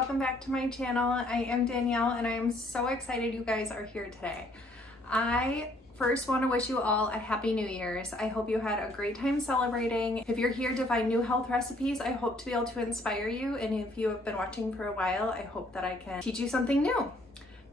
welcome back to my channel. I am Danielle and I am so excited you guys are here today. I first want to wish you all a happy New Year's. I hope you had a great time celebrating. If you're here to find new health recipes, I hope to be able to inspire you, and if you have been watching for a while, I hope that I can teach you something new.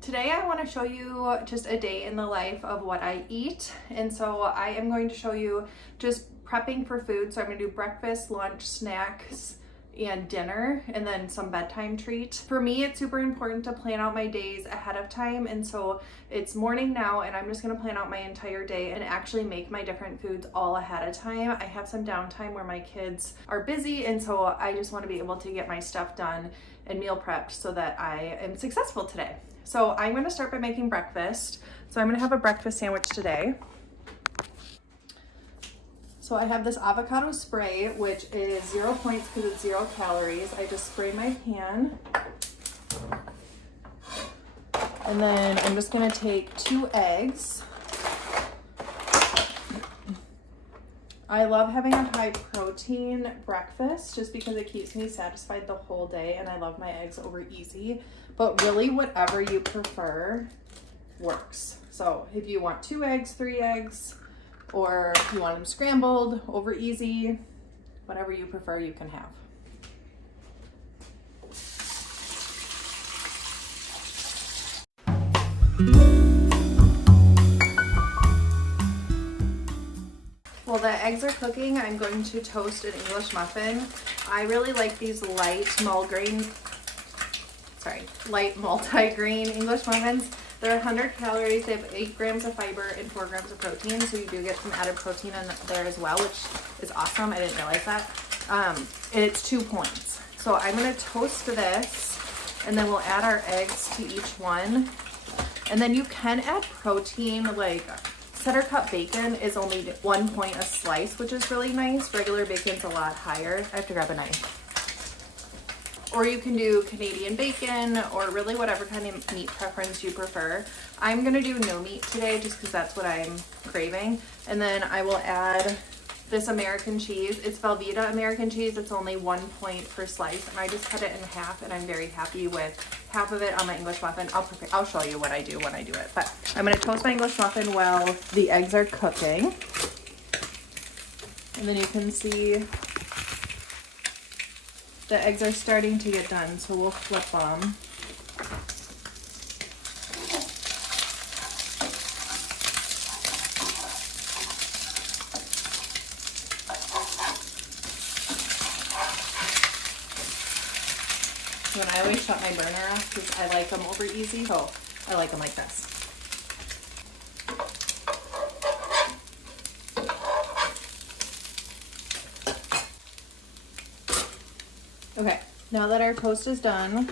Today I want to show you just a day in the life of what I eat, and so I am going to show you just prepping for food. So I'm going to do breakfast, lunch, snacks, and dinner, and then some bedtime treat. For me, it's super important to plan out my days ahead of time, and so it's morning now and I'm just gonna plan out my entire day and actually make my different foods all ahead of time. I have some downtime where my kids are busy, and so I just want to be able to get my stuff done and meal prepped so that I am successful today. So I'm going to start by making breakfast. So I'm going to have a breakfast sandwich today. So I have this avocado spray, which is 0 points because it's 0 calories. I just spray my pan. And then I'm just gonna take 2 eggs. I love having a high protein breakfast just because it keeps me satisfied the whole day, and I love my eggs over easy. But really whatever you prefer works. So if you want 2 eggs, 3 eggs, or if you want them scrambled, over easy, whatever you prefer you can have. While the eggs are cooking, I'm going to toast an English muffin. I really like these light multigrain English muffins. They're 100 calories, they have 8 grams of fiber and 4 grams of protein, so you do get some added protein in there as well, which is awesome. I didn't realize that. And it's 2 points. So I'm gonna toast this, and then we'll add our eggs to each one. And then you can add protein, like center cut bacon is only 1 point a slice, which is really nice. Regular bacon's a lot higher. I have to grab a knife. Or you can do Canadian bacon, or really whatever kind of meat preference you prefer. I'm gonna do no meat today just because that's what I'm craving. And then I will add this American cheese. It's Velveeta American cheese. It's only 1 point per slice, and I just cut it in half, and I'm very happy with half of it on my English muffin. I'll show you what I do when I do it. But I'm gonna toast my English muffin while the eggs are cooking. And then you can see the eggs are starting to get done, so we'll flip them. And I always shut my burner off because I like them over easy, so I like them like this. Okay, now that our toast is done,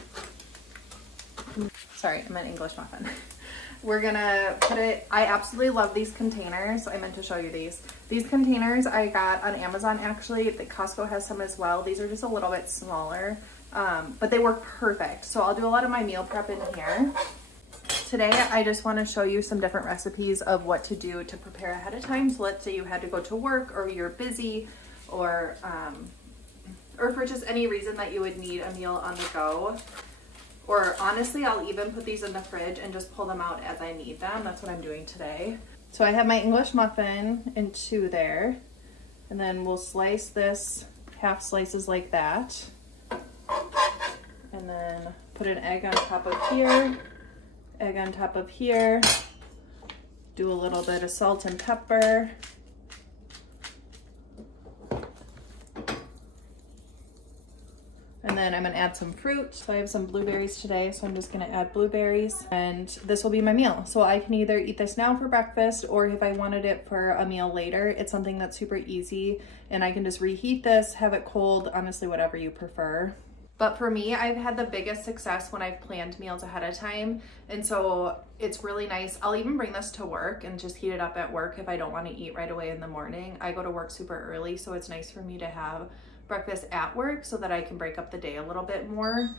sorry, I meant English muffin. We're gonna put it, I absolutely love these containers. I meant to show you these. These containers I got on Amazon actually. The Costco has some as well. These are just a little bit smaller, but they work perfect. So I'll do a lot of my meal prep in here. Today, I just wanna show you some different recipes of what to do to prepare ahead of time. So let's say you had to go to work, or you're busy, or for just any reason that you would need a meal on the go. Or honestly, I'll even put these in the fridge and just pull them out as I need them. That's what I'm doing today. So I have my English muffin in 2 there. And then we'll slice this half slices like that. And then put an egg on top of here, egg on top of here. Do a little bit of salt and pepper. And then I'm gonna add some fruit. So I have some blueberries today, so I'm just gonna add blueberries, and this will be my meal. So I can either eat this now for breakfast, or if I wanted it for a meal later, it's something that's super easy, and I can just reheat this, have it cold, honestly, whatever you prefer. But for me, I've had the biggest success when I've planned meals ahead of time, and so it's really nice. I'll even bring this to work and just heat it up at work if I don't want to eat right away in the morning. I go to work super early, so it's nice for me to have breakfast at work so that I can break up the day a little bit more.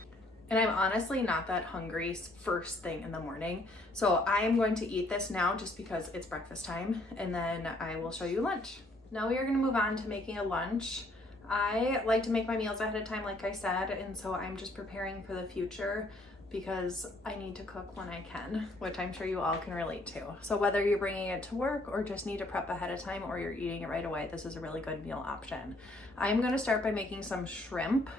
And I'm honestly not that hungry first thing in the morning, so I'm going to eat this now just because it's breakfast time, and then I will show you lunch. Now we are going to move on to making a lunch. I like to make my meals ahead of time, like I said, and so I'm just preparing for the future because I need to cook when I can, which I'm sure you all can relate to. So whether you're bringing it to work or just need to prep ahead of time or you're eating it right away, this is a really good meal option. I'm gonna start by making some shrimp.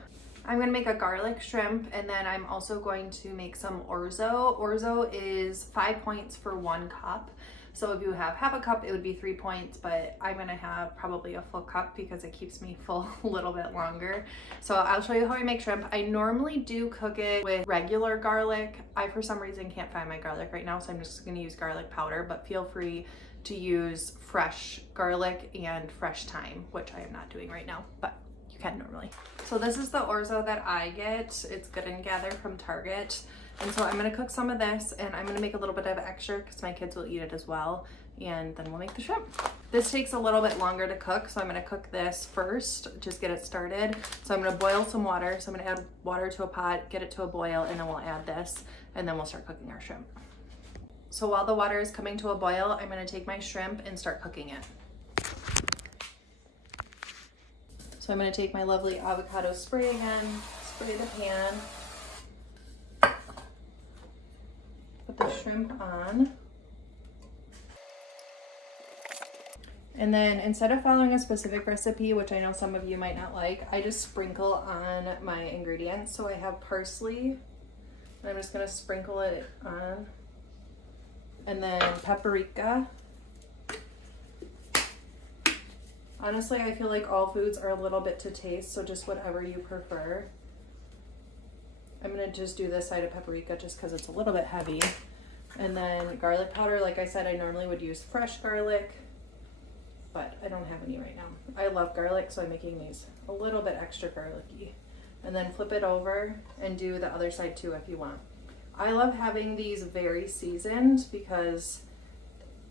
I'm gonna make a garlic shrimp, and then I'm also going to make some orzo. Orzo is 5 points for 1 cup. So if you have half a cup, it would be 3 points, but I'm gonna have probably a full cup because it keeps me full a little bit longer. So I'll show you how I make shrimp. I normally do cook it with regular garlic. I, for some reason, can't find my garlic right now, so I'm just gonna use garlic powder, but feel free to use fresh garlic and fresh thyme, which I am not doing right now, but you can normally. So this is the orzo that I get. It's Good and Gather from Target. And so I'm gonna cook some of this, and I'm gonna make a little bit of extra because my kids will eat it as well. And then we'll make the shrimp. This takes a little bit longer to cook, so I'm gonna cook this first, just get it started. So I'm gonna boil some water. So I'm gonna add water to a pot, get it to a boil, and then we'll add this, and then we'll start cooking our shrimp. So while the water is coming to a boil, I'm gonna take my shrimp and start cooking it. So I'm gonna take my lovely avocado spray again, spray the pan. Put the shrimp on. And then instead of following a specific recipe, which I know some of you might not like, I just sprinkle on my ingredients. So I have parsley, and I'm just gonna sprinkle it on. And then paprika. Honestly, I feel like all foods are a little bit to taste, so just whatever you prefer. I'm gonna just do this side of paprika just because it's a little bit heavy. And then garlic powder, like I said, I normally would use fresh garlic, but I don't have any right now. I love garlic, so I'm making these a little bit extra garlicky. And then flip it over and do the other side too if you want. I love having these very seasoned because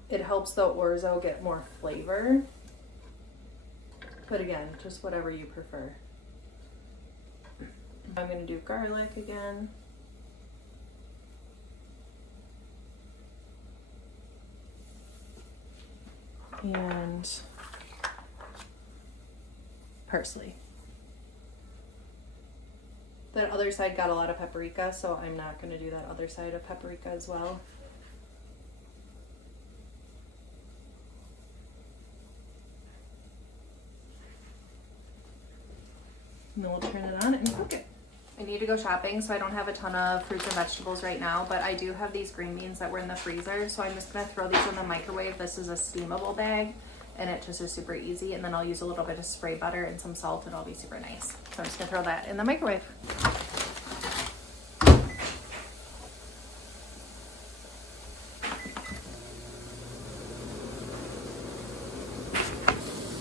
it helps the orzo get more flavor. But again, just whatever you prefer. I'm gonna do garlic again. And parsley. That other side got a lot of paprika, so I'm not gonna do that other side of paprika as well. And then we'll turn it on and cook it. I need to go shopping, so I don't have a ton of fruits and vegetables right now, but I do have these green beans that were in the freezer, so I'm just gonna throw these in the microwave. This is a steamable bag, and it just is super easy, and then I'll use a little bit of spray butter and some salt, and it'll be super nice. So I'm just gonna throw that in the microwave.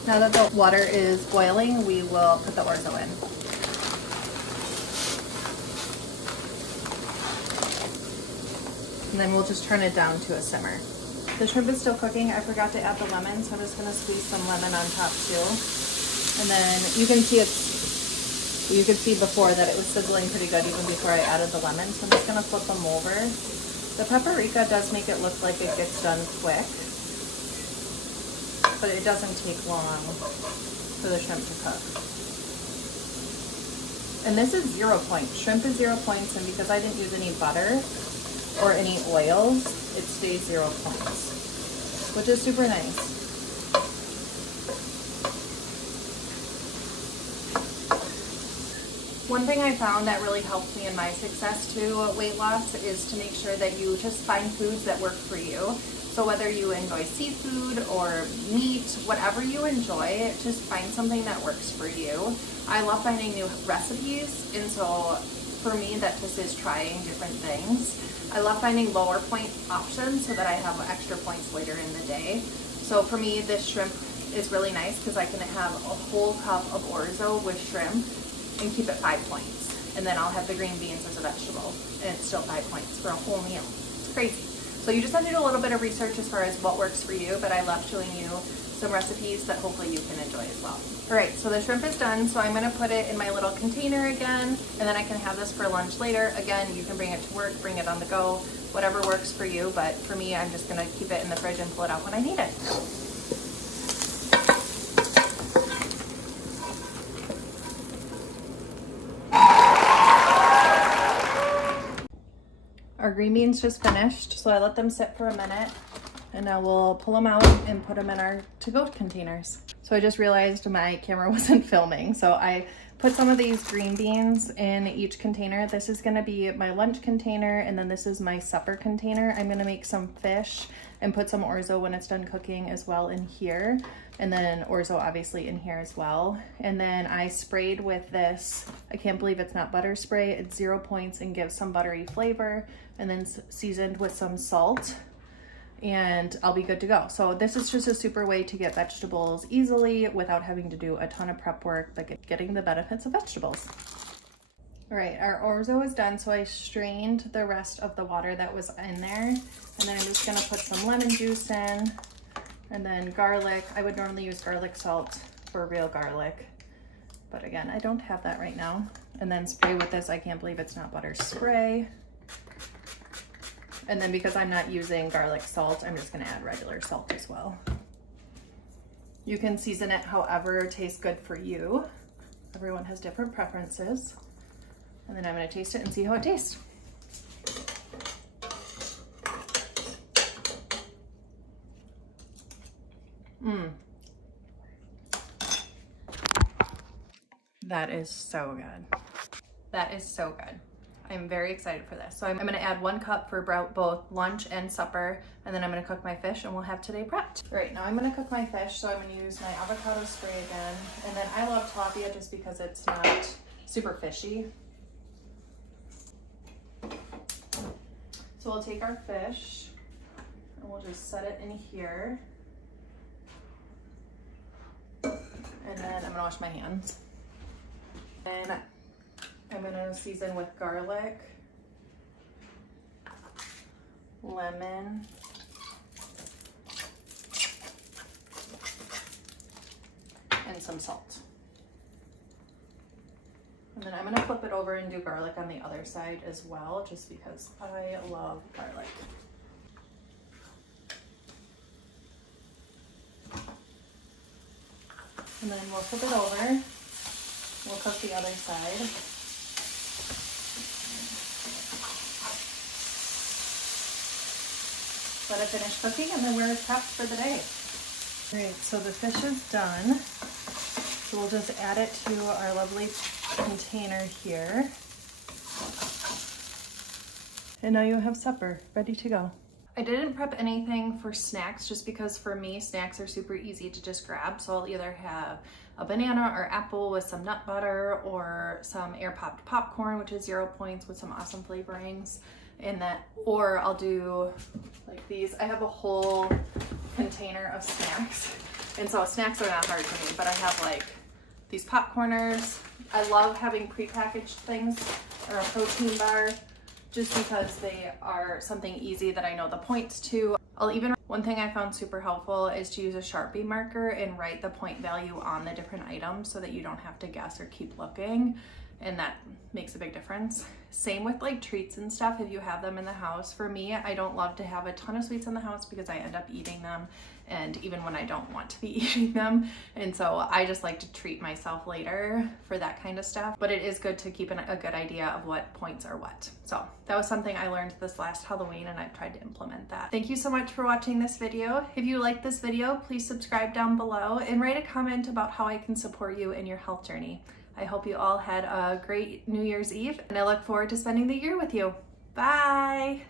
Now that the water is boiling, we will put the orzo in. And then we'll just turn it down to a simmer. The shrimp is still cooking. I forgot to add the lemon, so I'm just gonna squeeze some lemon on top too. And then you can see before that it was sizzling pretty good even before I added the lemon. So I'm just gonna flip them over. The paprika does make it look like it gets done quick, but it doesn't take long for the shrimp to cook. And this is 0 points. Shrimp is 0 points, and because I didn't use any butter or any oils, it stays 0 points, which is super nice. One thing I found that really helps me in my success to weight loss is to make sure that you just find foods that work for you. So whether you enjoy seafood or meat, whatever you enjoy, just find something that works for you. I love finding new recipes, and so for me that just is trying different things. I love finding lower point options so that I have extra points later in the day. So for me, this shrimp is really nice because I can have a whole cup of orzo with shrimp and keep it 5 points. And then I'll have the green beans as a vegetable, and it's still 5 points for a whole meal. It's crazy. So you just have to do a little bit of research as far as what works for you, but I love showing you some recipes that hopefully you can enjoy as well. All right, so the shrimp is done, so I'm gonna put it in my little container again, and then I can have this for lunch later. Again, you can bring it to work, bring it on the go, whatever works for you, but for me, I'm just gonna keep it in the fridge and pull it out when I need it. Our green beans just finished, so I let them sit for a minute, and now we'll pull them out and put them in our to-go containers. So I just realized my camera wasn't filming, so I put some of these green beans in each container. This is gonna be my lunch container, and then this is my supper container. I'm gonna make some fish and put some orzo when it's done cooking as well in here. And then orzo obviously in here as well. And then I sprayed with this, I can't believe it's not butter spray. It's 0 points and gives some buttery flavor, and then seasoned with some salt, and I'll be good to go. So this is just a super way to get vegetables easily without having to do a ton of prep work, but getting the benefits of vegetables. All right, our orzo is done, so I strained the rest of the water that was in there, and then I'm just gonna put some lemon juice in, and then garlic. I would normally use garlic salt for real garlic, but again, I don't have that right now. And then spray with this, I can't believe it's not butter spray. And then because I'm not using garlic salt, I'm just gonna add regular salt as well. You can season it however tastes good for you. Everyone has different preferences. And then I'm gonna taste it and see how it tastes. That is so good. That is so good. I'm very excited for this. So I'm gonna add 1 cup for both lunch and supper, and then I'm gonna cook my fish and we'll have today prepped. All right, now I'm gonna cook my fish, so I'm gonna use my avocado spray again. And then I love tilapia just because it's not super fishy. So we'll take our fish and we'll just set it in here. And then I'm gonna wash my hands. And I'm gonna season with garlic, lemon, and some salt. And then I'm gonna flip it over and do garlic on the other side as well, just because I love garlic. And then we'll flip it over. We'll cook the other side. Let it finish cooking, and then we're prepped for the day. Great, so the fish is done. So we'll just add it to our lovely container here. And now you have supper ready to go. I didn't prep anything for snacks just because for me, snacks are super easy to just grab. So I'll either have a banana or apple with some nut butter, or some air popped popcorn, which is 0 points with some awesome flavorings in that, or I'll do like these. I have a whole container of snacks, and so snacks are not hard for me, but I have like these popcorners. I love having prepackaged things, or a protein bar, just because they are something easy that I know the points to. One thing I found super helpful is to use a Sharpie marker and write the point value on the different items so that you don't have to guess or keep looking, and that makes a big difference. Same with like treats and stuff if you have them in the house. For me, I don't love to have a ton of sweets in the house because I end up eating them, and even when I don't want to be eating them. And so I just like to treat myself later for that kind of stuff. But it is good to keep a good idea of what points are what. So that was something I learned this last Halloween, and I've tried to implement that. Thank you so much for watching this video. If you like this video, please subscribe down below and write a comment about how I can support you in your health journey. I hope you all had a great New Year's Eve, and I look forward to spending the year with you. Bye!